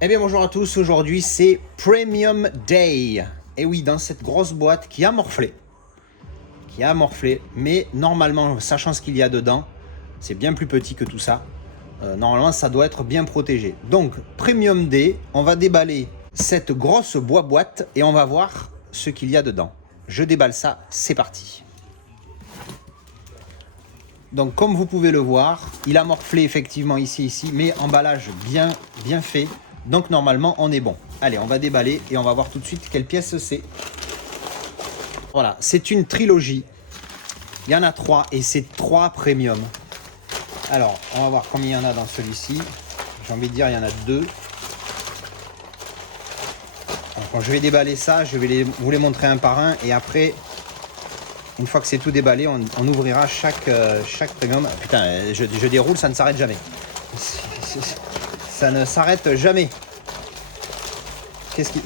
Eh bien bonjour à tous, aujourd'hui c'est Premium Day. Et oui, dans cette grosse boîte qui a morflé, mais normalement, sachant ce qu'il y a dedans, c'est bien plus petit que tout ça. Normalement, ça doit être bien protégé. Donc, Premium Day, on va déballer cette grosse boîte et on va voir ce qu'il y a dedans. Je déballe ça, c'est parti. Donc, comme vous pouvez le voir, il a morflé effectivement ici, mais emballage bien fait. Donc, normalement, on est bon. Allez, on va déballer et on va voir tout de suite quelle pièce c'est. Voilà, c'est une trilogie. Il y en a 3 et c'est 3 premium. Alors, on va voir combien il y en a dans celui-ci. J'ai envie de dire, il y en a 2. Alors, quand je vais déballer ça, je vais vous les montrer un par un. Et après, une fois que c'est tout déballé, on ouvrira chaque premium. Putain, je déroule, ça ne s'arrête jamais. Ça ne s'arrête jamais.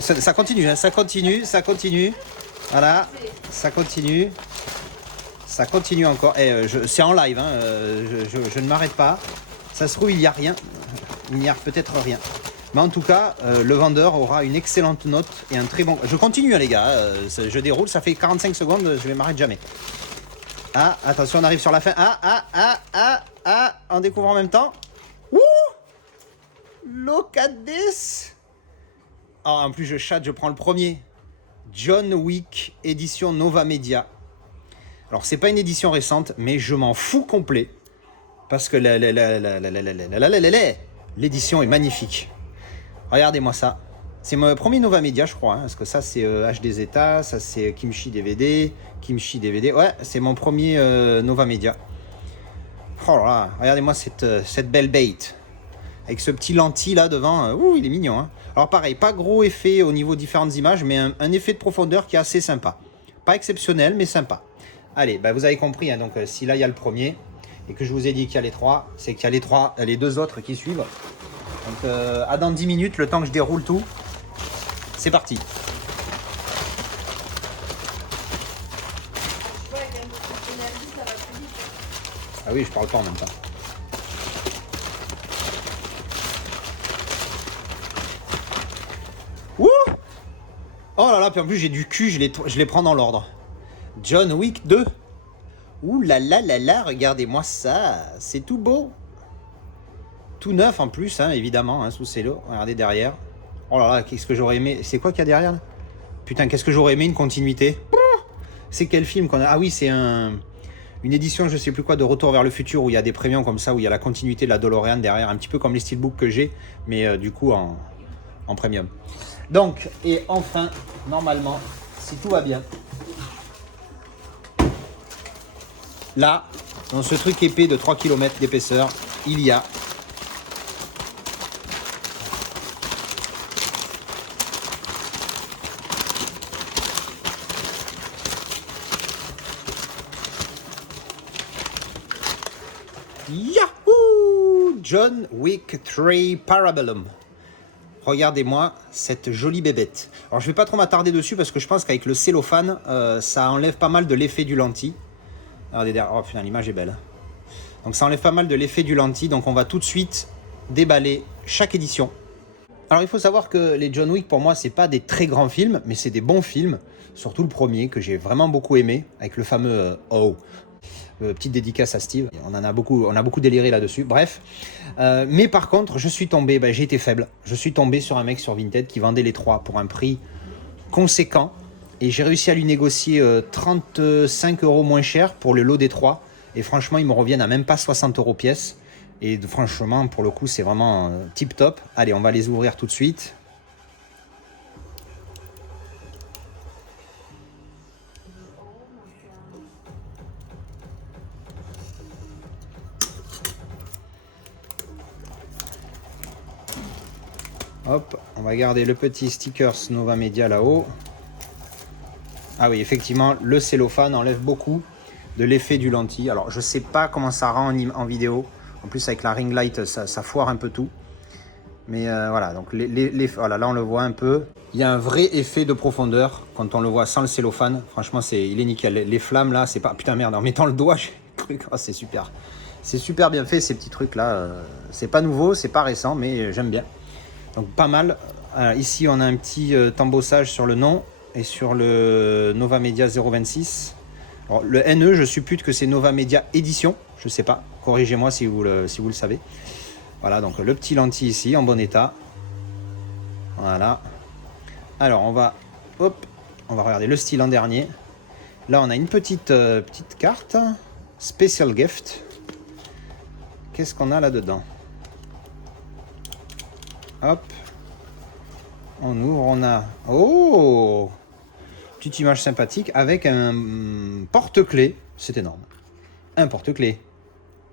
Ça continue, hein, ça continue. Voilà, ça continue. Ça continue encore. C'est en live, hein, je ne m'arrête pas. Ça se trouve, il n'y a rien. Il n'y a peut-être rien. Mais en tout cas, le vendeur aura une excellente note et un très bon... Je continue, hein, les gars. Je déroule, ça fait 45 secondes, je vais m'arrêter jamais. Ah, attention, on arrive sur la fin. On découvre en même temps. Ouh! Look at this! Oh, en plus, je chatte, je prends le premier. John Wick, édition Nova Media. Alors, c'est pas une édition récente, mais je m'en fous complet. Parce que l'édition est magnifique. Regardez-moi ça. C'est mon premier Nova Media, je crois. Hein, parce que ça, c'est HD Zeta, ça, c'est Kimchi DVD. Ouais, c'est mon premier Nova Media. Oh là là, regardez-moi cette belle bait. Avec ce petit lentille là devant. Ouh, il est mignon. Hein. Alors, pareil, pas gros effet au niveau différentes images, mais un effet de profondeur qui est assez sympa. Pas exceptionnel, mais sympa. Allez, bah vous avez compris, hein, donc si là il y a le premier et que je vous ai dit qu'il y a les 3, c'est qu'il y a les 2 autres qui suivent. Donc à dans 10 minutes, le temps que je déroule tout, c'est parti. Ah oui, je parle pas en même temps. Ouh! Oh là là, puis en plus j'ai du cul, je les prends dans l'ordre. John Wick 2. Ouh là là là là, regardez-moi ça, c'est tout beau. Tout neuf en plus, hein, évidemment, hein, sous cello. Regardez derrière. Oh là là, qu'est-ce que j'aurais aimé. C'est quoi qu'il y a derrière là? Putain, qu'est-ce que j'aurais aimé une continuité. C'est quel film qu'on a? Ah oui, c'est une édition, je sais plus quoi, de Retour vers le futur où il y a des premiums comme ça, où il y a la continuité de la DeLorean derrière, un petit peu comme les steelbooks que j'ai, mais du coup en premium. Donc, et enfin, normalement, si tout va bien, là, dans ce truc épais de 3 km d'épaisseur, il y a Yahoo! John Wick 3 Parabellum. Regardez-moi cette jolie bébête. Alors je vais pas trop m'attarder dessus parce que je pense qu'avec le cellophane, ça enlève pas mal de l'effet du lentille. Regardez derrière. Oh putain, l'image est belle. Donc ça enlève pas mal de l'effet du lentille. Donc on va tout de suite déballer chaque édition. Alors il faut savoir que les John Wick pour moi c'est pas des très grands films, mais c'est des bons films. Surtout le premier que j'ai vraiment beaucoup aimé avec le fameux Oh. Petite dédicace à Steve, on a beaucoup déliré là-dessus, bref. Mais par contre, je suis tombé, j'ai été faible. Je suis tombé sur un mec sur Vinted qui vendait les 3 pour un prix conséquent. Et j'ai réussi à lui négocier 35 € moins cher pour le lot des 3. Et franchement, ils me reviennent à même pas 60 € pièce. Et franchement, pour le coup, c'est vraiment tip top. Allez, on va les ouvrir tout de suite. Hop, on va garder le petit stickers Nova Media là-haut. Ah oui, effectivement, le cellophane enlève beaucoup de l'effet du lentille. Alors, je sais pas comment ça rend en vidéo. En plus, avec la ring light, ça foire un peu tout. Mais voilà, donc voilà, là on le voit un peu. Il y a un vrai effet de profondeur quand on le voit sans le cellophane. Franchement, il est nickel. Les flammes là, c'est pas... Putain merde, en mettant le doigt, j'ai cru que c'est super. C'est super bien fait ces petits trucs là. C'est pas nouveau, c'est pas récent, mais j'aime bien. Donc pas mal. Alors, ici, on a un petit embossage sur le nom et sur le Nova Media 026. Alors, le NE, je suppute que c'est Nova Media Édition. Je sais pas. Corrigez-moi si vous le savez. Voilà, donc le petit lentille ici, en bon état. Voilà. Alors, on va regarder le style en dernier. Là, on a une petite carte. Special Gift. Qu'est-ce qu'on a là-dedans? Hop. On ouvre, on a... Oh! Petite image sympathique avec un porte-clés. C'est énorme. Un porte-clés.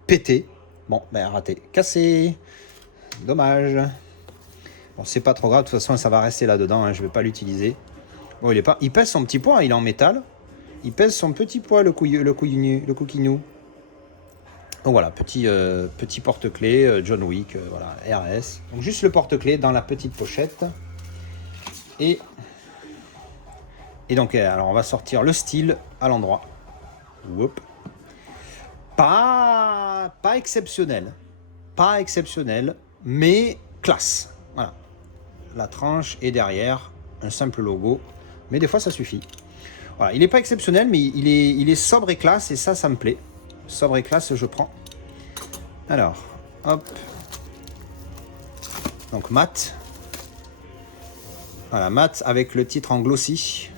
Pété. Bon, ben raté. Cassé. Dommage. Bon, c'est pas trop grave. De toute façon, ça va rester là-dedans. Hein, je vais pas l'utiliser. Bon, il pèse son petit poids. Il est en métal. Il pèse son petit poids, le couquinou. Donc voilà, petit porte-clés, John Wick, voilà, RS. Donc juste le porte-clés dans la petite pochette. Et donc, alors on va sortir le style à l'endroit. Pas exceptionnel. Pas exceptionnel, mais classe. Voilà. La tranche est derrière, un simple logo. Mais des fois, ça suffit. Voilà, il n'est pas exceptionnel, mais il est sobre et classe, et ça me plaît. Sobre et classe, je prends. Alors, hop. Donc mat. Voilà, mat avec le titre en glossy.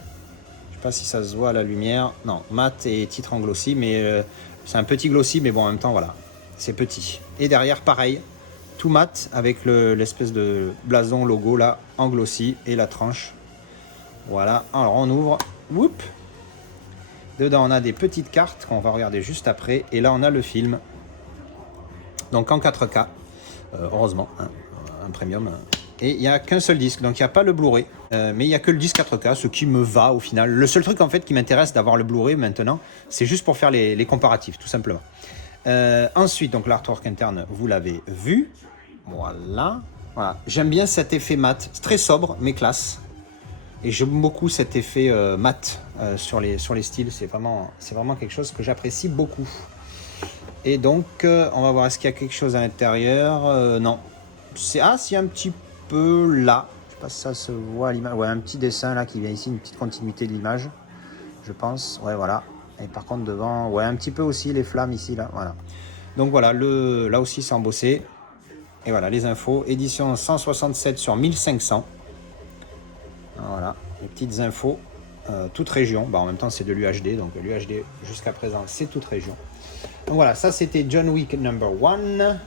Je sais pas si ça se voit à la lumière. Non, mat et titre en glossy, mais c'est un petit glossy, mais bon, en même temps, voilà, c'est petit. Et derrière, pareil, tout mat avec l'espèce de blason logo là, en glossy, et la tranche. Voilà, alors on ouvre. Whoop. Dedans, on a des petites cartes qu'on va regarder juste après. Et là, on a le film. Donc en 4K, heureusement, hein, un premium. Et il n'y a qu'un seul disque, donc il n'y a pas le Blu-ray. Mais il n'y a que le disque 4K, ce qui me va au final. Le seul truc en fait qui m'intéresse d'avoir le Blu-ray maintenant, c'est juste pour faire les comparatifs, tout simplement. Ensuite, donc l'artwork interne, vous l'avez vu. Voilà. J'aime bien cet effet mat. C'est très sobre, mais classe. Et j'aime beaucoup cet effet mat sur les styles. C'est vraiment quelque chose que j'apprécie beaucoup. Et donc, on va voir, est-ce qu'il y a quelque chose à l'intérieur? Non. S'il y a un petit peu là. Je sais pas si ça se voit à l'image. Ouais, un petit dessin là qui vient ici, une petite continuité de l'image. Je pense. Ouais, voilà. Et par contre, devant, ouais, un petit peu aussi les flammes ici, là. Voilà. Donc voilà, là aussi, c'est embossé. Et voilà, les infos. Édition 167 sur 1500. Voilà, les petites infos, toute région. Bah, en même temps, c'est de l'UHD, donc l'UHD jusqu'à présent, c'est toute région. Donc voilà, ça c'était John Wick number 1.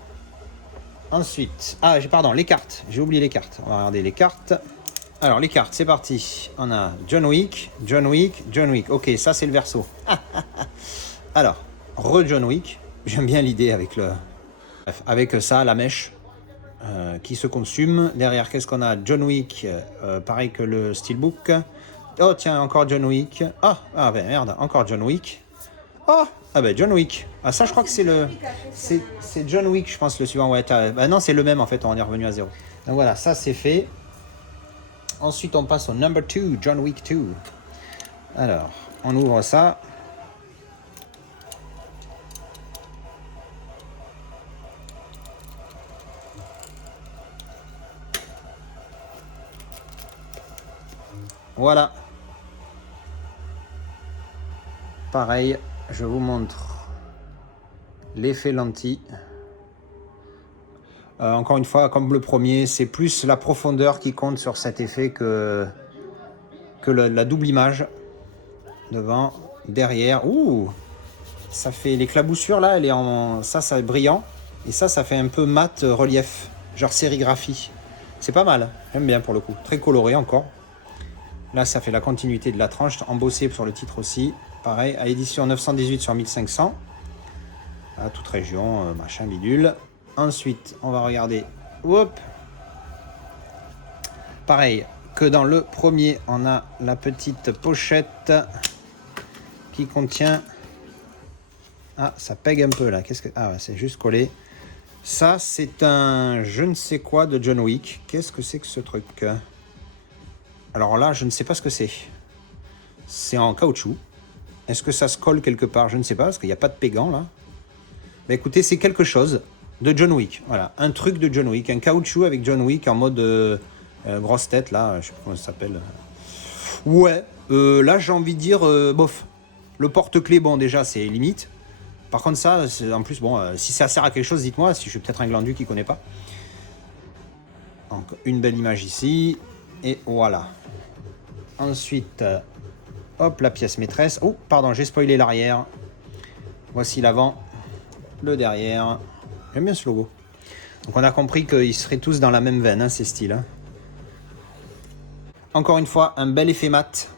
Ensuite, pardon, les cartes. J'ai oublié les cartes. On va regarder les cartes. Alors, les cartes, c'est parti. On a John Wick, John Wick, John Wick. Ok, ça c'est le verso. Alors, John Wick. J'aime bien l'idée avec avec ça, la mèche. Qui se consume. Derrière, qu'est-ce qu'on a? John Wick, pareil que le steelbook. Oh, tiens, encore John Wick. Ah ben merde, encore John Wick. Oh, ah ben John Wick. Ah, ça, je crois que c'est John Wick, je pense, le suivant. Ouais, bah non, c'est le même, en fait, on est revenu à 0. Donc voilà, ça, c'est fait. Ensuite, on passe au number 2, John Wick 2. Alors, on ouvre ça. Voilà. Pareil, je vous montre l'effet lentille. Encore une fois, comme le premier, c'est plus la profondeur qui compte sur cet effet que la double image. Devant, derrière. Ouh, ça fait l'éclaboussure là, elle est ça est brillant. Et ça fait un peu mat relief, genre sérigraphie. C'est pas mal, j'aime bien pour le coup. Très coloré encore. Là, ça fait la continuité de la tranche, embossée sur le titre aussi. Pareil, à édition 918 sur 1500. À toute région, machin bidule. Ensuite, on va regarder. Hop. Pareil que dans le premier, on a la petite pochette qui contient... Ah, ça pègue un peu là. Ah ouais, c'est juste collé. Ça, c'est un je ne sais quoi de John Wick. Qu'est-ce que c'est que ce truc? Alors là, je ne sais pas ce que c'est. C'est en caoutchouc. Est-ce que ça se colle quelque part? Je ne sais pas, parce qu'il n'y a pas de pégant là. Mais écoutez, c'est quelque chose. de John Wick. Voilà, un truc de John Wick, un caoutchouc avec John Wick en mode grosse tête, là, je sais pas comment ça s'appelle. Ouais, là j'ai envie de dire, bof. Le porte-clés, bon déjà c'est limite. Par contre ça, en plus, bon, si ça sert à quelque chose, dites-moi, si je suis peut-être un glandu qui connaît pas. Donc une belle image ici, et voilà. Ensuite, hop, la pièce maîtresse. Oh, pardon, j'ai spoilé l'arrière. Voici l'avant, le derrière. J'aime bien ce logo. Donc on a compris qu'ils seraient tous dans la même veine, hein, ces styles. Hein. Encore une fois, un bel effet mat.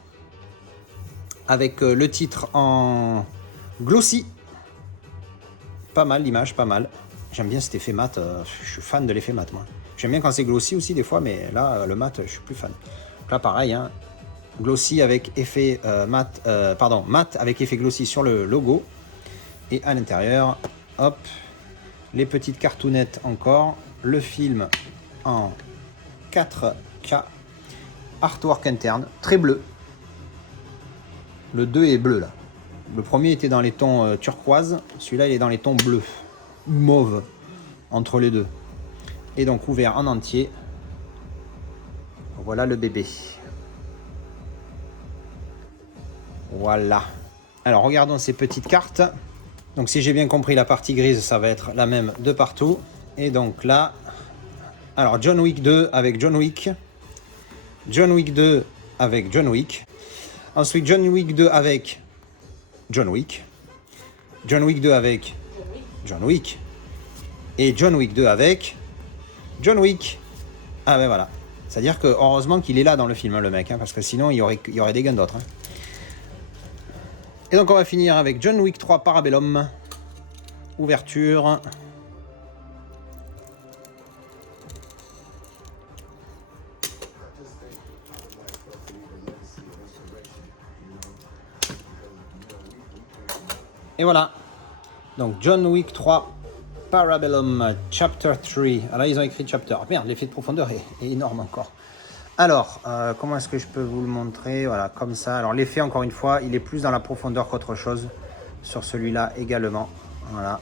Avec le titre en glossy. Pas mal l'image, pas mal. J'aime bien cet effet mat. Je suis fan de l'effet mat, moi. J'aime bien quand c'est glossy aussi des fois, mais là, le mat, je suis plus fan. Donc là, pareil, hein, glossy avec effet mat, mat avec effet glossy sur le logo. Et à l'intérieur, hop, les petites cartounettes encore. Le film en 4K. Artwork interne, très bleu. Le 2 est bleu là. Le premier était dans les tons turquoise. Celui-là, il est dans les tons bleus. Mauve. Entre les deux. Et donc ouvert en entier. Voilà le bébé. Voilà. Alors regardons ces petites cartes. Donc si j'ai bien compris, la partie grise, ça va être la même de partout. Et donc là, alors John Wick 2 avec John Wick. John Wick 2 avec John Wick. Ensuite John Wick 2 avec John Wick. John Wick 2 avec John Wick. Et John Wick 2 avec John Wick. Ah ben voilà. C'est-à-dire que heureusement qu'il est là dans le film, hein, le mec, hein, parce que sinon il y aurait des gains d'autres. Hein. Et donc on va finir avec John Wick 3 Parabellum. Ouverture. Et voilà. Donc John Wick 3 Parabellum Chapter 3. Alors là ils ont écrit Chapter. Merde, l'effet de profondeur est énorme encore. Alors, comment est-ce que je peux vous le montrer? Voilà, comme ça. Alors l'effet, encore une fois, il est plus dans la profondeur qu'autre chose. Sur celui-là également. Voilà.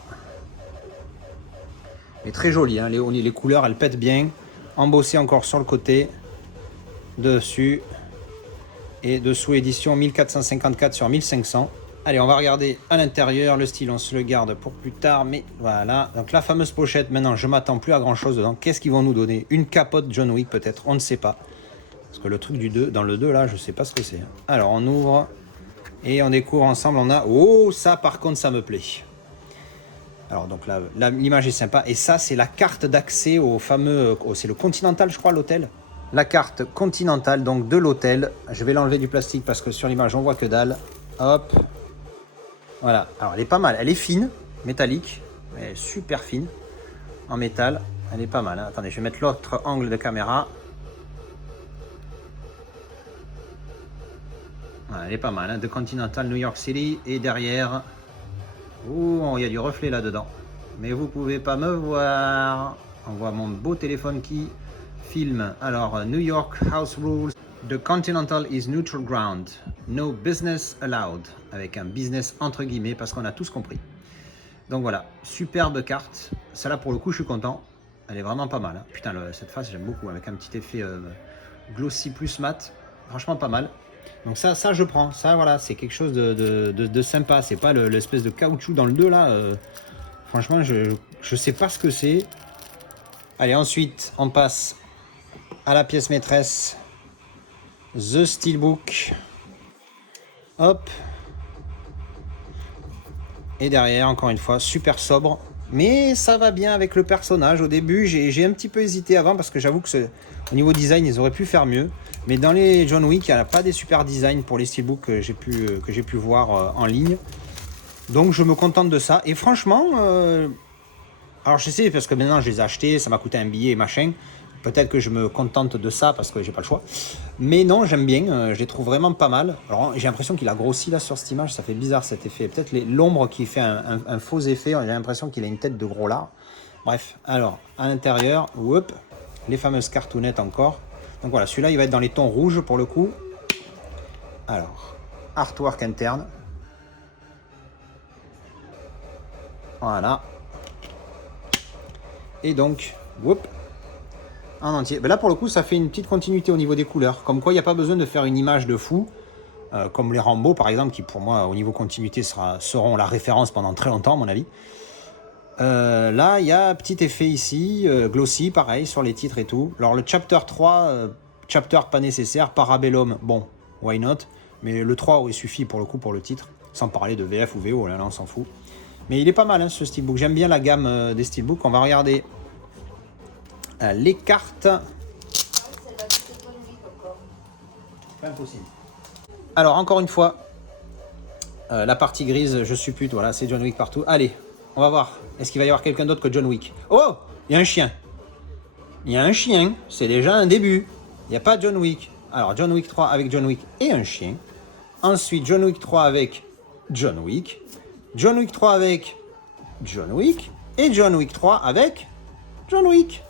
Mais très joli, hein. Les couleurs, elles pètent bien. Embossé encore sur le côté. Dessus. Et dessous, édition 1454 sur 1500. Allez, on va regarder à l'intérieur. Le style, on se le garde pour plus tard. Mais voilà. Donc la fameuse pochette, maintenant, je m'attends plus à grand-chose dedans. Qu'est-ce qu'ils vont nous donner? Une capote John Wick, peut-être. On ne sait pas. Parce que le truc du 2, dans le 2, là, je sais pas ce que c'est. Alors, on ouvre. Et on découvre ensemble. On a... Oh, ça, par contre, ça me plaît. Alors, donc là, l'image est sympa. Et ça, c'est la carte d'accès au fameux... c'est le Continental, je crois, l'hôtel. La carte Continental, donc, de l'hôtel. Je vais l'enlever du plastique parce que sur l'image, on voit que dalle. Hop. Voilà, alors elle est pas mal, elle est fine, métallique, elle est super fine, en métal, elle est pas mal. Hein. Attendez, je vais mettre l'autre angle de caméra. Voilà, elle est pas mal, hein. De Continental New York City, et derrière, il y a du reflet là-dedans. Mais vous pouvez pas me voir. On voit mon beau téléphone qui filme. Alors, New York House Rules. The Continental is neutral ground. No business allowed. Avec un business entre guillemets parce qu'on a tous compris. Donc voilà, superbe carte. Celle-là pour le coup je suis content. Elle est vraiment pas mal. Hein. Putain, cette face j'aime beaucoup avec un petit effet glossy plus mat. Franchement pas mal. Donc ça je prends. Ça voilà, c'est quelque chose de sympa. C'est pas l'espèce de caoutchouc dans le 2 là. Franchement je sais pas ce que c'est. Allez, ensuite on passe à la pièce maîtresse. The Steelbook. Hop. Et derrière, encore une fois, super sobre. Mais ça va bien avec le personnage. Au début, j'ai un petit peu hésité avant parce que j'avoue que au niveau design, ils auraient pu faire mieux. Mais dans les John Wick, il n'y a pas des super designs pour les Steelbooks que j'ai pu voir en ligne. Donc je me contente de ça. Et franchement, alors je sais parce que maintenant je les ai achetés, ça m'a coûté un billet et machin. Peut-être que je me contente de ça parce que j'ai pas le choix. Mais non, j'aime bien. Je les trouve vraiment pas mal. Alors, j'ai l'impression qu'il a grossi là sur cette image. Ça fait bizarre cet effet. Peut-être l'ombre qui fait un faux effet. J'ai l'impression qu'il a une tête de gros lard. Bref, alors, à l'intérieur, whoop, les fameuses cartounettes encore. Donc voilà, celui-là, il va être dans les tons rouges pour le coup. Alors, artwork interne. Voilà. Et donc, whoop, en entier. Ben là, pour le coup, ça fait une petite continuité au niveau des couleurs. Comme quoi, il n'y a pas besoin de faire une image de fou, comme les Rambo, par exemple, qui pour moi, au niveau continuité, seront la référence pendant très longtemps, à mon avis. Là, il y a un petit effet ici, glossy, pareil, sur les titres et tout. Alors, le Chapter 3, Chapter pas nécessaire, Parabellum, bon, why not. Mais le 3 aurait suffi pour le coup, pour le titre. Sans parler de VF ou VO, là on s'en fout. Mais il est pas mal, hein, ce steelbook. J'aime bien la gamme des steelbooks. On va regarder les cartes. Pas impossible. Alors, encore une fois, la partie grise, je suppute, voilà, c'est John Wick partout. Allez, on va voir. Est-ce qu'il va y avoir quelqu'un d'autre que John Wick? Oh, il y a un chien. Il y a un chien, c'est déjà un début. Il n'y a pas John Wick. Alors, John Wick 3 avec John Wick et un chien. Ensuite, John Wick 3 avec John Wick. John Wick 3 avec John Wick. Et John Wick 3 avec John Wick.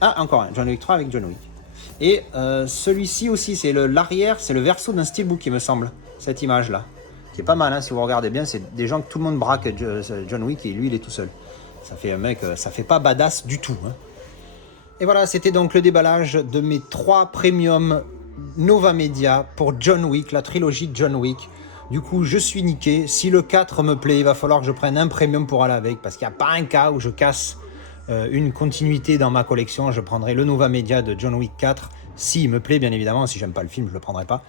Ah, encore un. John Wick 3 avec John Wick. Et celui-ci aussi, c'est l'arrière, c'est le verso d'un steelbook, il me semble. Cette image-là. Qui est pas mal, hein, si vous regardez bien. C'est des gens que tout le monde braque John Wick et lui, il est tout seul. Ça fait un mec, ça fait pas badass du tout. Hein. Et voilà, c'était donc le déballage de mes 3 premium Nova Media pour John Wick, la trilogie de John Wick. Du coup, je suis niqué. Si le 4 me plaît, il va falloir que je prenne un premium pour aller avec, parce qu'il n'y a pas un cas où je casse une continuité dans ma collection. Je prendrai le Nova Media de John Wick 4, s'il me plaît, bien évidemment. Si j'aime pas le film, je le prendrai pas.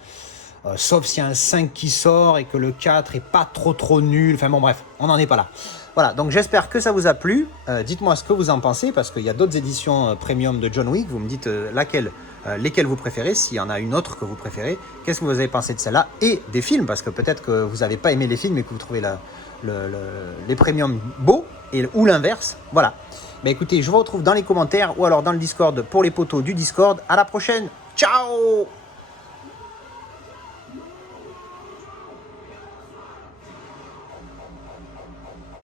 Sauf s'il y a un 5 qui sort et que le 4 est pas trop nul. Enfin bon, bref, on n'en est pas là. Voilà, donc j'espère que ça vous a plu. Dites-moi ce que vous en pensez, parce qu'il y a d'autres éditions premium de John Wick. Vous me dites lesquelles vous préférez, s'il y en a une autre que vous préférez. Qu'est-ce que vous avez pensé de celle-là? Et des films, parce que peut-être que vous n'avez pas aimé les films et que vous trouvez les premiums beaux, ou l'inverse. Voilà. Bah écoutez, je vous retrouve dans les commentaires ou alors dans le Discord pour les potos du Discord. À la prochaine. Ciao!